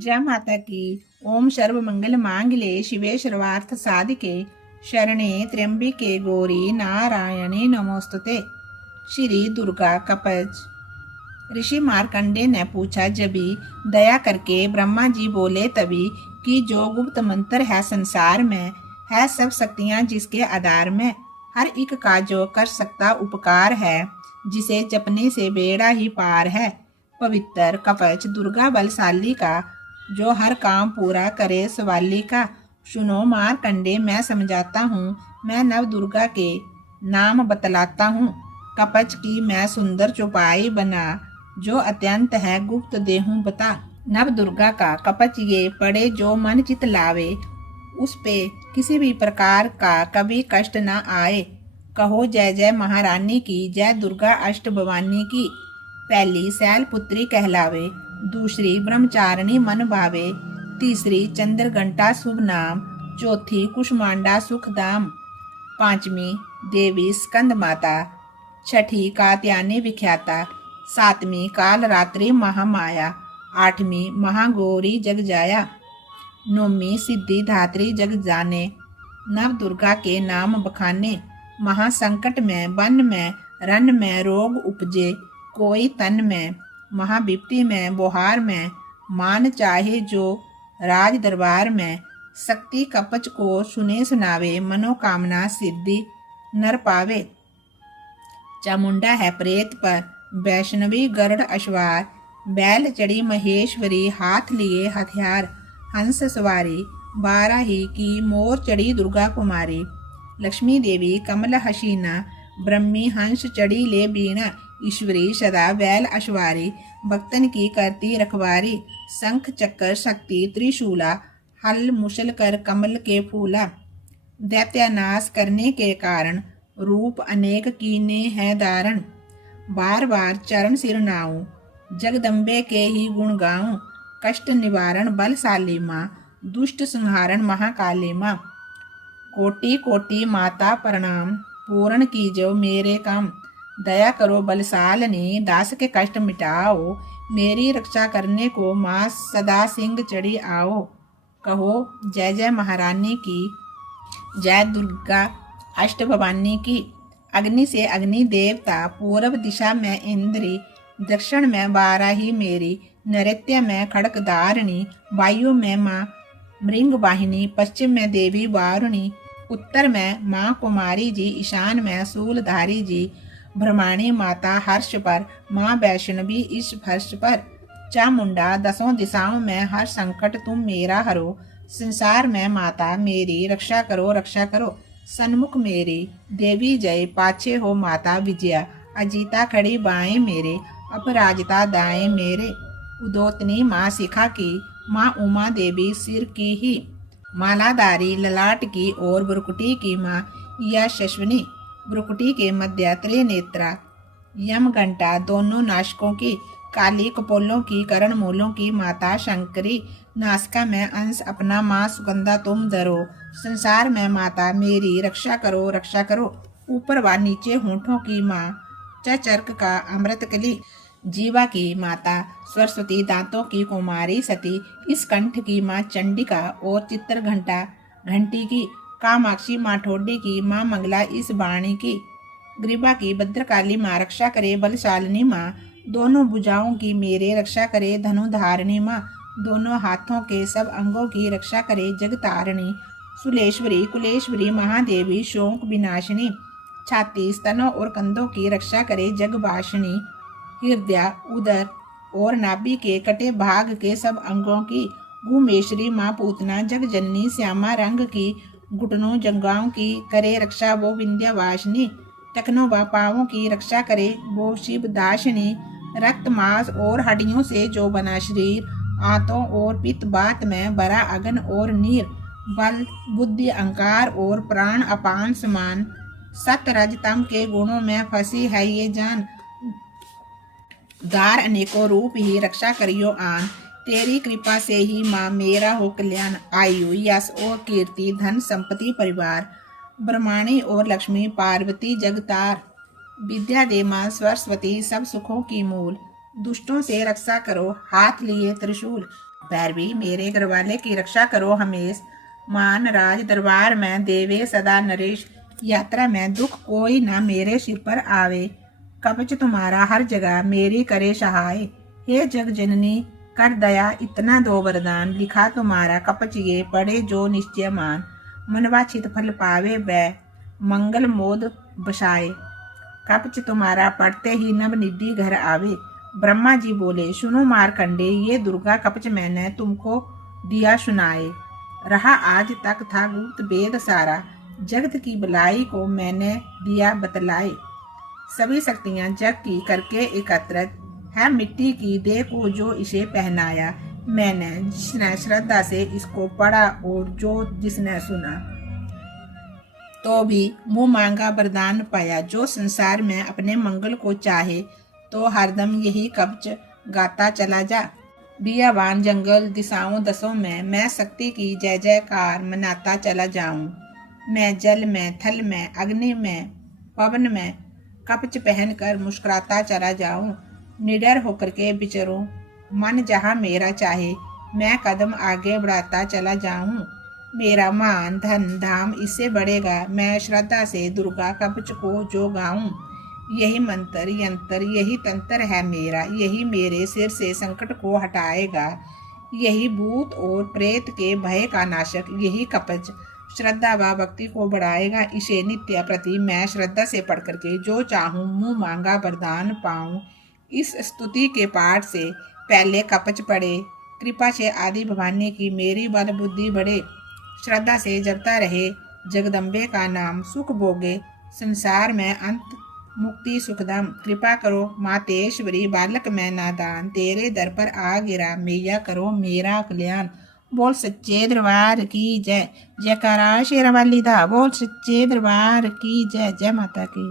जय माता की। ओम सर्व मंगल मांगले शिवे सर्वार्थ साधिके शरणे त्र्यंबिके गौरी नारायणी नमोस्तुते। श्री दुर्गा कवच। ऋषि मार्कंडे ने पूछा, जबी दया करके ब्रह्मा जी बोले तभी कि जो गुप्त मंत्र है संसार में, है सब शक्तियां जिसके आधार में, हर एक का जो कर सकता उपकार है, जिसे जपने से बेड़ा ही पार है। पवित्र कवच दुर्गा बलशाली का, जो हर काम पूरा करे सवाली का। सुनो मारकंडे, मैं समझाता हूँ, मैं नव दुर्गा के नाम बतलाता हूँ। कवच की मैं सुंदर चौपाई बना, जो अत्यंत है गुप्त देहूं बता। नव दुर्गा का कवच ये पढ़े जो मन चित लावे, उस पे किसी भी प्रकार का कभी कष्ट न आए। कहो जय जय महारानी की, जय दुर्गा अष्ट भवानी की। पहली शैल पुत्री कहलावे, दूसरी ब्रह्मचारिणी मन भावे, तीसरी चंद्र घंटा शुभ नाम, चौथी कुष्मांडा सुखधाम, पांचवी देवी स्कंद माता, छठी कात्यायनी विख्याता, सातवीं काल रात्रि महामाया, आठवीं महागौरी जग जाया, नौवीं सिद्धि धात्री जग जाने। नव दुर्गा के नाम बखाने, महासंकट में वन में रन में रोग उपजे कोई तन में, महाविपत्ति में बोहार में, मान चाहे जो राज दरबार में। शक्ति कवच को सुने सुनावे, मनोकामना सिद्धि नर पावे। चामुंडा है प्रेत पर, वैष्णवी गरुड़ अश्वार, बैल चढ़ी महेश्वरी, हाथ लिए हथियार, हंस सवारी, बारह ही की मोर चढ़ी दुर्गा कुमारी। लक्ष्मी देवी कमल हसीना, ब्रह्मी हंस चढ़ी ले बीना, ईश्वरी सदा बैल अश्वारी, भक्तन की करती रखवारी। शंख चक्र शक्ति त्रिशूला, हल मुसल कर कमल के फूला। दैत्यानाश करने के कारण, रूप अनेक कीने हैं दारण। बार बार चरण सिर नाऊं, जगदम्बे के ही गुण गाऊं। कष्ट निवारण बलशाली माँ, दुष्ट संहारण महाकाली माँ। कोटि कोटि माता प्रणाम, पूर्ण कीजो मेरे काम। दया करो बलशालिनी, दास के कष्ट मिटाओ, मेरी रक्षा करने को माँ सदा सिंह चढ़ी आओ। कहो जय जय महारानी की, जय दुर्गा अष्ट भवानी की। अग्नि से अग्नि देवता, पूर्व दिशा में इंद्री, दक्षिण में बाराही मेरी, नैऋत्य में खड़कधारिणी, वायु में माँ मृंग वाहिनी, पश्चिम में देवी वारुणी, उत्तर में माँ कुमारी जी, ईशान में शूलधारी जी। ब्रह्माणी माता हर्ष पर, माँ वैष्णवी इस फर्श पर। चामुंडा दसों दिशाओं में हर संकट तुम मेरा हरो, संसार में माता मेरी रक्षा करो रक्षा करो। सन्मुख मेरी देवी जय, पाछे हो माता विजया, अजीता खड़ी बाएं मेरे, अपराजिता दाएं मेरे। उदोतनी माँ शिखा की, माँ उमा देवी सिर की ही, मालाधारी ललाट की और ब्रुकुटी की माँ यशस्विनी, ब्रुकुटी के मध्य त्रिनेत्रा। यम घंटा दोनों नाशकों की, काली कपोलों की करण मूलों की माता शंकरी। नासिका में अंश अपना माँ सुगंधा तुम धरो, संसार में माता मेरी रक्षा करो रक्षा करो। ऊपर व नीचे होठों की माँ चर्क का अमृत कली, जीवा की माता सरस्वती, दांतों की कुमारी सती, इस कंठ की माँ चंडिका और चित्र घंटा घंटी की। कामाक्षी माँ ठोडी की, माँ मंगला इस बाणी की। ग्रीवा की भद्रकाली माँ रक्षा करे बलशालिनी माँ, दोनों भुजाओं की मेरे रक्षा करे धनुधारिणी माँ। दोनों हाथों के सब अंगों की रक्षा करे जगतारिणी। सुलेश्वरी कुलेश्वरी महादेवी शोक विनाशिनी, छाती स्तनों और कंधों की रक्षा करे जगवासिनी। हृदय उदर और नाभि के कटे भाग के सब अंगों की। घुमेश्वरी माँ पूतना जगजननी श्यामा रंग की, घुटनों जंगाओं की करे रक्षा वो विंध्यवासिनी। टखनों व पांवों की रक्षा करे वो शिवदासिनी। रक्त मांस और हड्डियों से जो बना शरीर, आंतों और पित्त बात में भरा अग्न और नीर, बल बुद्धि अहंकार और प्राण अपान समान, सत रज तम के गुणों में फंसी है ये जान। दार अनेकों रूप ही रक्षा करियो आन, तेरी कृपा से ही माँ मेरा हो कल्याण। आयु यश और कीर्ति धन संपत्ति परिवार, ब्रह्माणी और लक्ष्मी पार्वती जगतार। विद्या दे माँ सरस्वती सब सुखों की मूल, दुष्टों से रक्षा करो हाथ लिए त्रिशूल। भैरवी मेरे घरवाले की रक्षा करो हमेश। मान राज दरबार में देवे सदा नरेश। यात्रा में दुख कोई ना मेरे सिर पर आवे। कवच तुम्हारा हर जगह मेरी करे सहाय। हे जग जननी कर दया इतना दो वरदान। लिखा तुम्हारा कपच ये पढ़े जो निश्चय मान। मनवाचित फल पावे वै मंगल मोद बसाए। कपच तुम्हारा पढ़ते ही नव निधि घर आवे। ब्रह्मा जी बोले सुनो मारकंडे ये दुर्गा कपच मैंने तुमको दिया सुनाए। रहा आज तक था गुप्त वेद सारा। जगत की भलाई को मैंने दिया बतलाए। सभी शक्तियां जग की करके एकत्रित है। मिट्टी की देह को जो इसे पहनाया। मैंने जिसने श्रद्धा से इसको पढ़ा और जो जिसने सुना तो भी मुंह मांगा वरदान पाया। जो संसार में अपने मंगल को चाहे तो हरदम यही कवच गाता चला जा। बियाबान जंगल दिशाओं दसों में मैं शक्ति की जय जयकार मनाता चला जाऊं। मैं जल में थल में अग्नि में पवन में कवच पहनकर मुस्कुराता चला जाऊं। निडर होकर के विचरूं मन जहां मेरा चाहे। मैं कदम आगे बढ़ाता चला जाऊं। मेरा मान धन धाम इससे बढ़ेगा। मैं श्रद्धा से दुर्गा कवच को जो गाऊं। यही मंत्र यंत्र यही तंत्र है मेरा। यही मेरे सिर से संकट को हटाएगा। यही भूत और प्रेत के भय का नाशक यही कवच श्रद्धा व भक्ति को बढ़ाएगा। इसे नित्य प्रति मैं श्रद्धा से पढ़ करके जो चाहूं मुंह मांगा वरदान पाऊं। इस स्तुति के पाठ से पहले कवच पढ़े। कृपा से आदि भवानी की मेरी बल बुद्धि बढ़े। श्रद्धा से जपता रहे जगदम्बे का नाम। सुख भोगे संसार में अंत मुक्ति सुखधाम। कृपा करो मातेश्वरी बालक मैं नादान। तेरे दर पर आ गिरा मैया करो मेरा कल्याण। बोल सच्चे दरबार की जय। जयकारा शेरवाली दा। बोल सच्चे दरबार की जय। जय माता की।